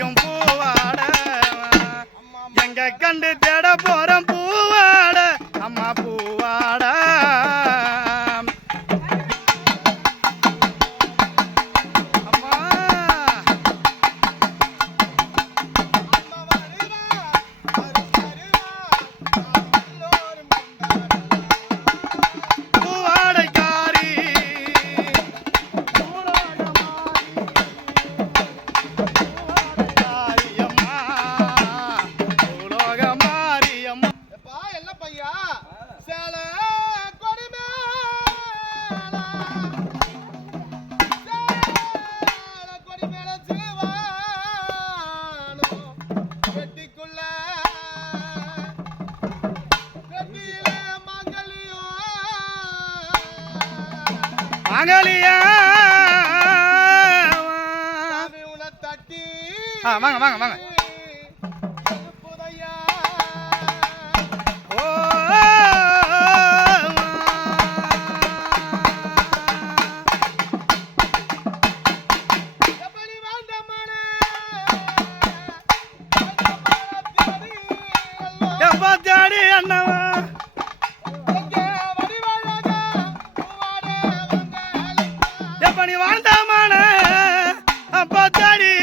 அலையும் பூவாட எங்க கண்டு தேட போறோம் மாங்கலியா ஆ வாங்க வாங்க வாங்க. Papa Daddy.